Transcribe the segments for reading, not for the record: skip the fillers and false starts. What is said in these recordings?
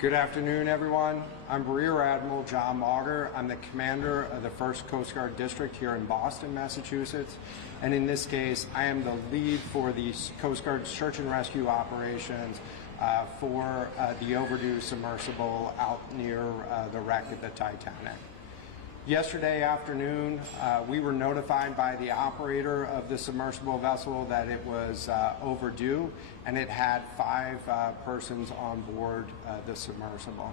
Good afternoon, everyone. I'm Rear Admiral John Mauger. I'm the commander of the 1st Coast Guard District here in Boston, Massachusetts. And in this case, I am the lead for the Coast Guard search and rescue operations for the overdue submersible out near the wreck of the Titanic. Yesterday afternoon, we were notified by the operator of the submersible vessel that it was overdue, and it had 5 persons on board the submersible.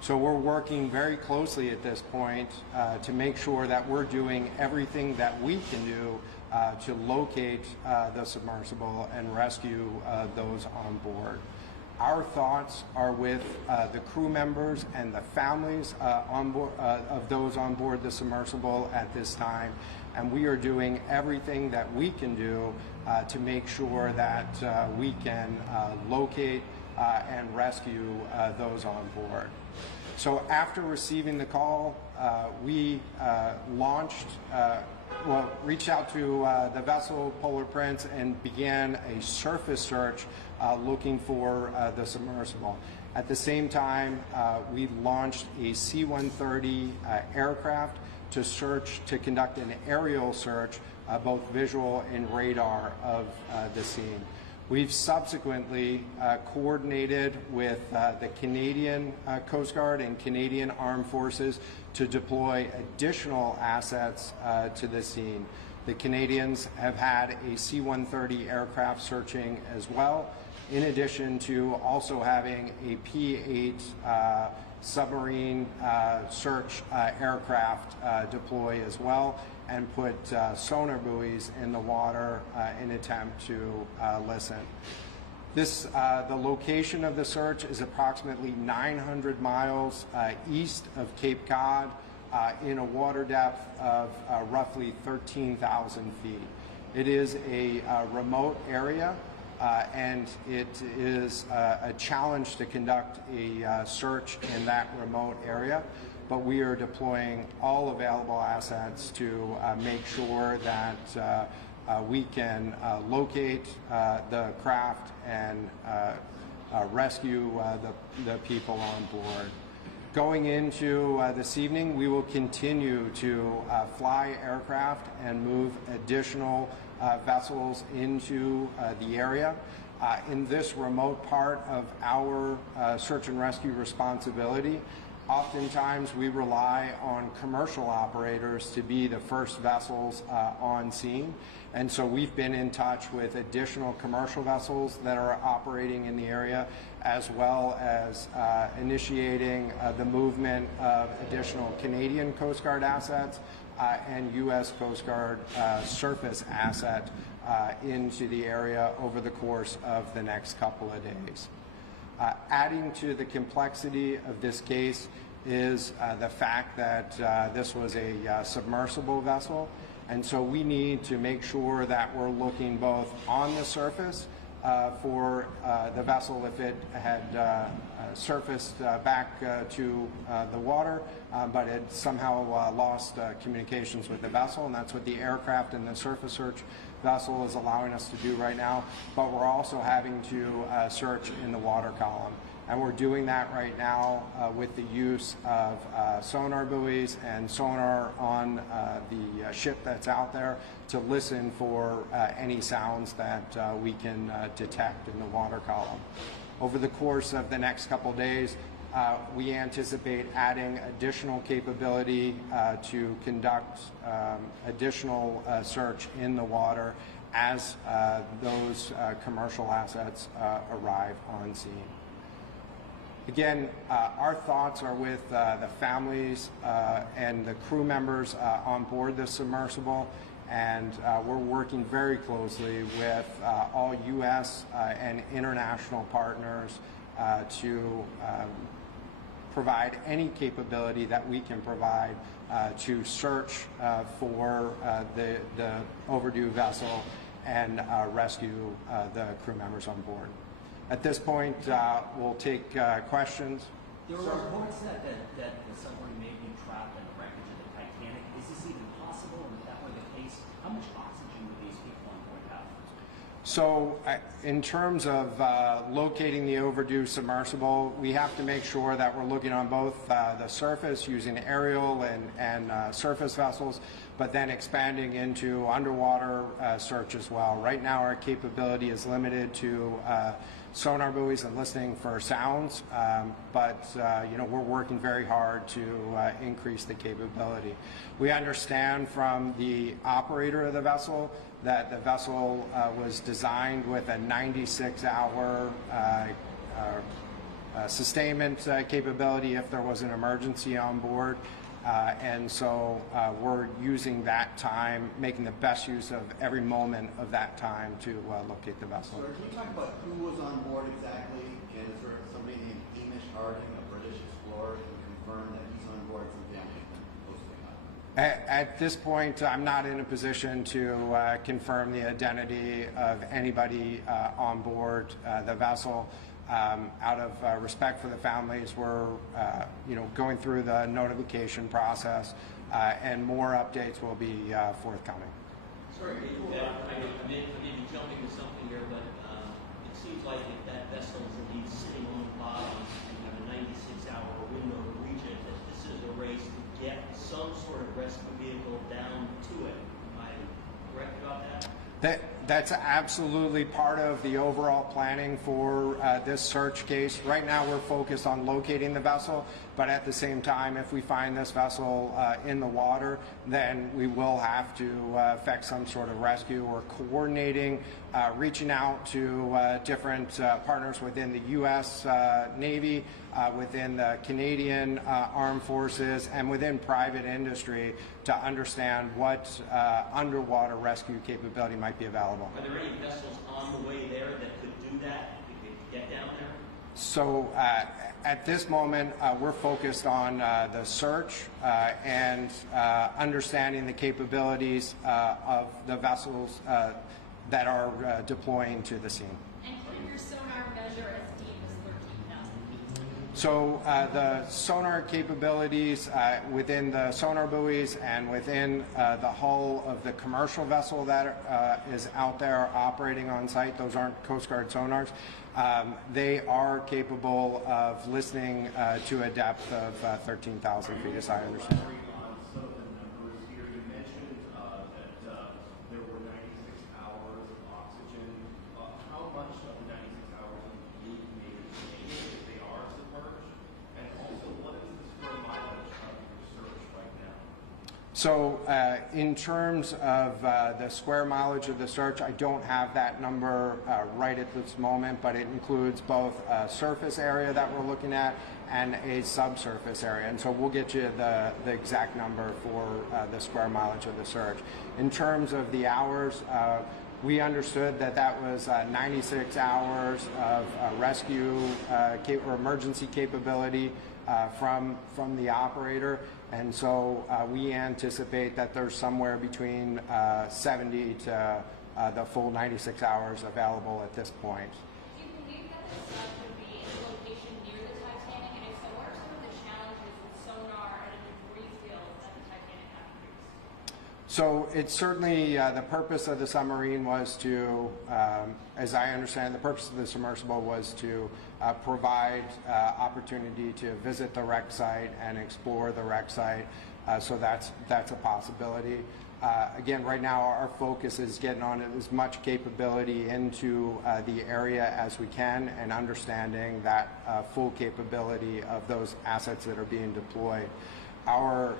So we're working very closely at this point to make sure that we're doing everything that we can do to locate the submersible and rescue those on board. Our thoughts are with the crew members and the families of those on board the submersible at this time, and we are doing everything that we can do to make sure that we can locate and rescue those on board. So after receiving the call, we reached out to the vessel Polar Prince and began a surface search looking for the submersible. At the same time, we launched a C-130 aircraft to conduct an aerial search, both visual and radar, of the scene. We've subsequently coordinated with the Canadian Coast Guard and Canadian Armed Forces to deploy additional assets to the scene. The Canadians have had a C-130 aircraft searching as well, in addition to also having a P-8 submarine search aircraft deploy as well, and put sonar buoys in the water in an attempt to listen. The location of the search is approximately 900 miles east of Cape Cod in a water depth of roughly 13,000 feet. It is a remote area, and it is a challenge to conduct a search in that remote area, but we are deploying all available assets to make sure that we can locate the craft and rescue the people on board. Going into this evening, we will continue to fly aircraft and move additional vessels into the area. In this remote part of our search and rescue responsibility, oftentimes we rely on commercial operators to be the first vessels on scene, and so we've been in touch with additional commercial vessels that are operating in the area, as well as initiating the movement of additional Canadian Coast Guard assets and U.S. Coast Guard surface asset into the area over the course of the next couple of days. Adding to the complexity of this case is the fact that this was a submersible vessel, and so we need to make sure that we're looking both on the surface for the vessel if it had surfaced back to the water, but had somehow lost communications with the vessel, and that's what the aircraft and the surface search vessel is allowing us to do right now. But we're also having to search in the water column, and we're doing that right now with the use of sonar buoys and sonar on the ship that's out there to listen for any sounds that we can detect in the water column. Over the course of the next couple days, we anticipate adding additional capability to conduct additional search in the water as those commercial assets arrive on scene. Again, our thoughts are with the families and the crew members on board the submersible, and we're working very closely with all U.S. and international partners to provide any capability that we can provide to search for the overdue vessel and rescue the crew members on board. At this point, we'll take questions. There are reports that the submarine may be trapped in the wreckage of the Titanic. Is this even possible? And if that were the case, how much oxygen would these people on board have? So in terms of locating the overdue submersible, we have to make sure that we're looking on both the surface using aerial and surface vessels, but then expanding into underwater search as well. Right now our capability is limited to sonar buoys and listening for sounds, but you know, we're working very hard to increase the capability. We understand from the operator of the vessel that the vessel was designed with a 96-hour sustainment capability if there was an emergency on board. And so we're using that time, making the best use of every moment of that time to locate the vessel. Sir, can you talk about who was on board exactly? And is there somebody named Hamish Harding, a British explorer, who confirmed that he's on board? Some family has been posting on. At this point, I'm not in a position to confirm the identity of anybody on board the vessel. Out of respect for the families, we're you know, going through the notification process, and more updates will be forthcoming. Sorry, I may be jumping to something here, but it seems like if that vessel is indeed sitting on the bottom and you have a 96-hour window to reach it, that this is a race to get some sort of rescue vehicle down to it. Am I correct about that? That's absolutely part of the overall planning for this search case. Right now we're focused on locating the vessel, but at the same time, if we find this vessel in the water, then we will have to effect some sort of rescue. We're coordinating, reaching out to different partners within the U.S. Navy, within the Canadian Armed Forces, and within private industry to understand what underwater rescue capability might be available. Are there any vessels on the way there that could do that, that could get down there? So at this moment, we're focused on the search and understanding the capabilities of the vessels that are deploying to the scene. And can your sonar measure as deep as 13,000 feet? So the sonar capabilities within the sonar buoys and within the hull of the commercial vessel that is out there operating on site, those aren't Coast Guard sonars, they are capable of listening to a depth of 13,000 feet, as I understand. On some of the numbers here, you mentioned that there were 96 hours of oxygen. How much of the 96 hours do you need if they are submerged? And also, what is the square mileage of your search right now? So in terms of the square mileage of the search, I don't have that number right at this moment, but it includes both a surface area that we're looking at and a subsurface area. And so we'll get you the exact number for the square mileage of the search. In terms of the hours, we understood that that was 96 hours of rescue or emergency capability from the operator, and so we anticipate that there's somewhere between 70 to the full 96 hours available at this point. Do you believe that this would be a location near the Titanic? And if so, what are some of the challenges with sonar and in the debris field that the Titanic had faced? So it's certainly the purpose of the submarine was to, as I understand, the purpose of the submersible was to provide opportunity to visit the wreck site and explore the wreck site. So that's a possibility. Again, right now our focus is getting on as much capability into the area as we can and understanding that full capability of those assets that are being deployed. Our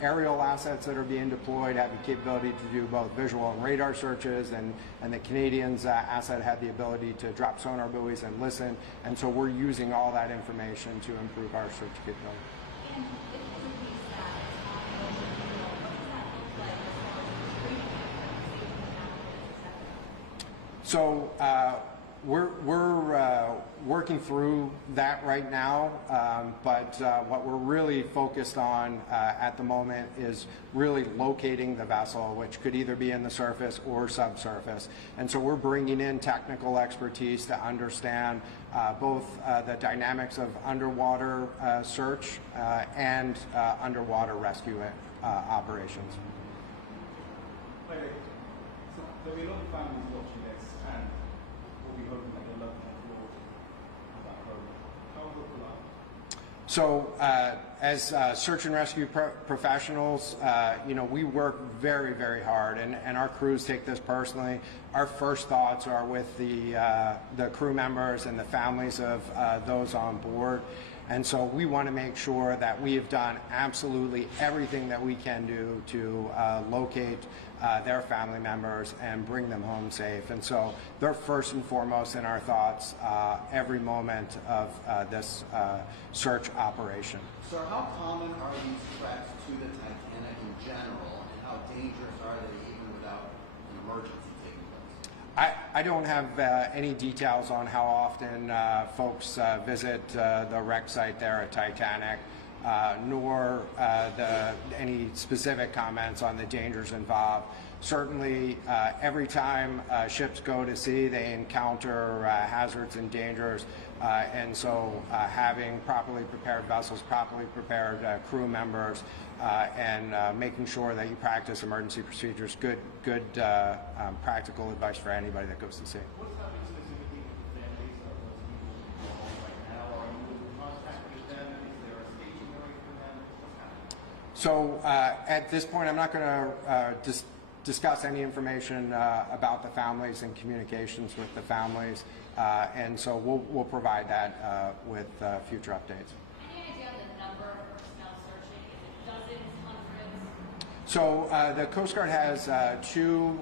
aerial assets that are being deployed have the capability to do both visual and radar searches, and the Canadians' asset had the ability to drop sonar buoys and listen, and so we're using all that information to improve our search capability. And if it's a piece that is on the ocean, what does that look like as far as the training and safety challenges, et cetera? So we're working through that right now, but what we're really focused on at the moment is really locating the vessel, which could either be in the surface or subsurface. And so we're bringing in technical expertise to understand both the dynamics of underwater search and underwater rescue operations. So there'll be a lot of families watching this, and we'll be hoping that your loved ones will have that program. How hopeful are you? So, as search and rescue professionals, we work very, very hard, and our crews take this personally. Our first thoughts are with the crew members and the families of those on board. And so we want to make sure that we have done absolutely everything that we can do to locate their family members and bring them home safe. And so they're first and foremost in our thoughts every moment of this search operation. Sir, how common are these threats to the Titanic in general, and how dangerous are they even without an emergency taking place? I don't have any details on how often folks visit the wreck site there at Titanic, nor any specific comments on the dangers involved. Certainly, every time ships go to sea, they encounter hazards and dangers, and so having properly prepared vessels, properly prepared crew members, and making sure that you practice emergency procedures, good practical advice for anybody that goes to sea. What's happening specifically with the families of those people involved right now? Are you in contact with them? Is there a staging area for them? What's happening? So at this point, I'm not going to discuss any information about the families and communications with the families, and so we'll provide that with future updates. Any idea on the number of personnel searching? Is it dozens, hundreds? So the Coast Guard has two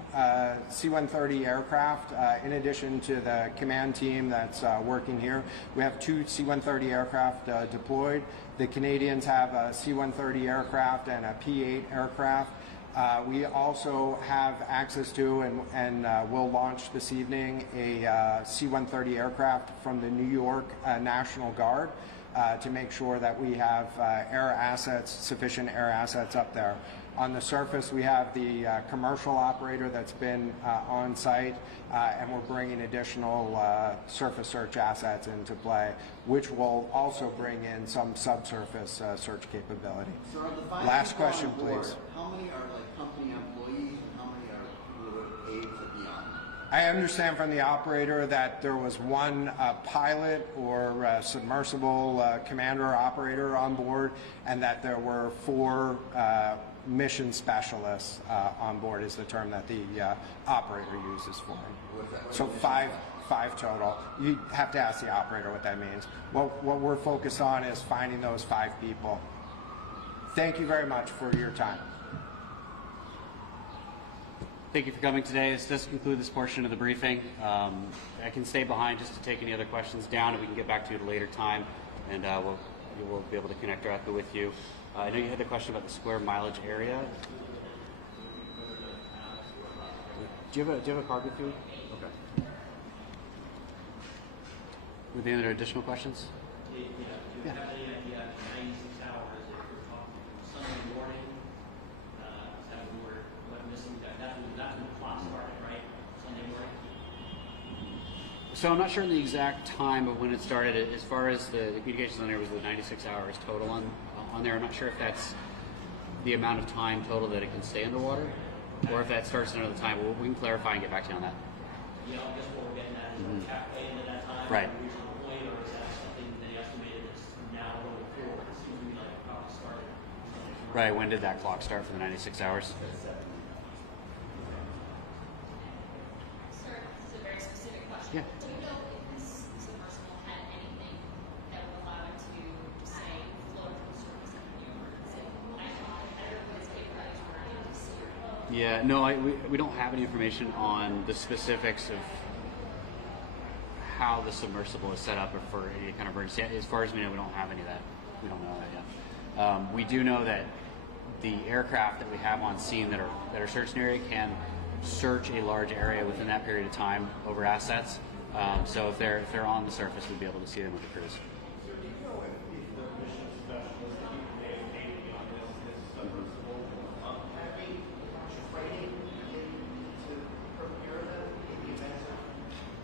C-130 aircraft. In addition to the command team that's working here, we have two C-130 aircraft deployed. The Canadians have a C-130 aircraft and a P-8 aircraft. We also have access to and will launch this evening a C-130 aircraft from the New York National Guard to make sure that we have sufficient air assets up there. On the surface, we have the commercial operator that's been on site, and we're bringing additional surface search assets into play, which will also bring in some subsurface search capability. Sir, of the 5 Last people question, on board, please. how many are like company employees, and how many are who are paid to be on? I understand from the operator that there was one pilot or submersible commander or operator on board, and that there were 4 mission specialists on board is the term that the operator uses for them. So five total. You have to ask the operator what that means. What we're focused on is finding those 5 people. Thank you very much for your time. Thank you for coming today. This does conclude this portion of the briefing. I can stay behind just to take any other questions down, and we can get back to you at a later time, and we'll be able to connect directly with you. I know you had the question about the square mileage area. Do you have a card with you? Okay. Were there any additional questions? Do you have any idea after 96 hours if you're talking Sunday morning? Is that what missing? That's when the clock started, right? Sunday morning? So I'm not sure the exact time of when it started. As far as the communications on there was the 96 hours total on there. I'm not sure if that's the amount of time total that it can stay underwater, or if that starts another time. We can clarify and get back to you on that. Yeah, I guess what we're getting at is halfway into that time, Right. original point, or is that something they estimated that's now going forward? It seems to me like it probably started. Right. When did that clock start for the 96 hours? Sir, this is a very specific question. Yeah. Do you know if this submersible had anything that would allow it to, say, float to the surface of the emergency? I know everyone's capabilities were able to see. Yeah. No, we don't have any information on the specifics of how the submersible is set up or for any kind of emergency. As far as we know, we don't have any of that. We don't know that yet. We do know that the aircraft that we have on scene that are search area can search a large area within that period of time over assets. So if they're on the surface, we'd be able to see them with the crews. Sir, do you know if the mission specialists that you may on this submersible have any training to prepare them in the event of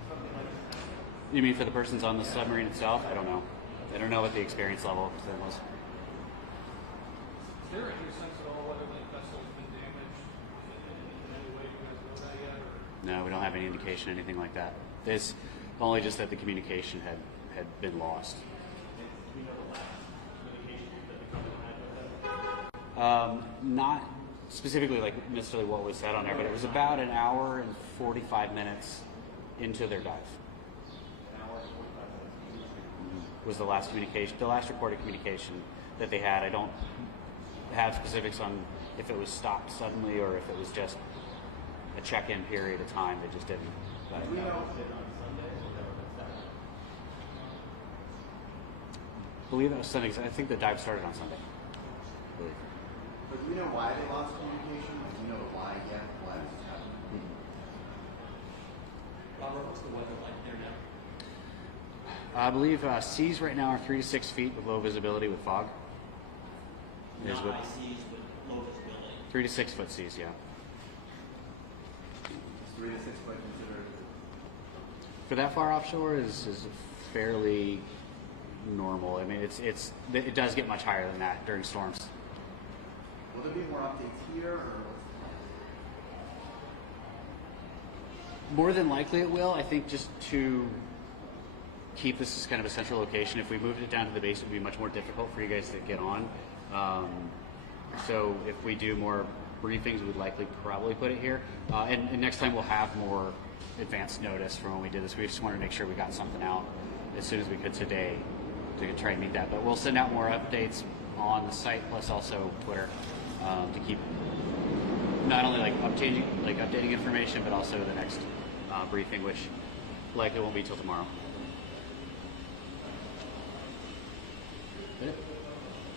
something like this happening? You mean for the persons on the submarine itself? I don't know. I don't know what the experience level for them was. Is there any sense at all whether the vessel's been damaged in any way? You guys know that yet? No, we don't have any indication, anything like that. It's only just that the communication had been lost. Do we know the last communication that the company had with them? Not specifically like necessarily what was said on there, but it was about an hour and 45 minutes into their dive. An hour and 45 minutes. Was the last communication, the last recorded communication that they had. I don't have specifics on if it was stopped suddenly or if it was just a check-in period of time that just didn't. But, Do we know if it's on Sunday or that was Saturday? I believe that was Sunday. I think the dive started on Sunday. I believe. But do we know why they lost communication? Like, do we know why yet? Why this is happening? Robert, what's the weather like there now? I believe seas right now are 3 to 6 feet with low visibility with fog. Is Not what- high seas, but low visibility. 3 to 6 foot seas, yeah. Is 3 to 6 foot considered? For that far offshore is fairly normal. I mean, it does get much higher than that during storms. Will there be more updates here, or what's the plan? More than likely it will. I think just to keep this as kind of a central location. If we moved it down to the base, it would be much more difficult for you guys to get on. So if we do more briefings, we'd likely probably put it here. And next time we'll have more advanced notice from when we did this. We just wanted to make sure we got something out as soon as we could today to try and meet that. But we'll send out more updates on the site plus also Twitter to keep not only updating information, but also the next briefing, which likely won't be till tomorrow.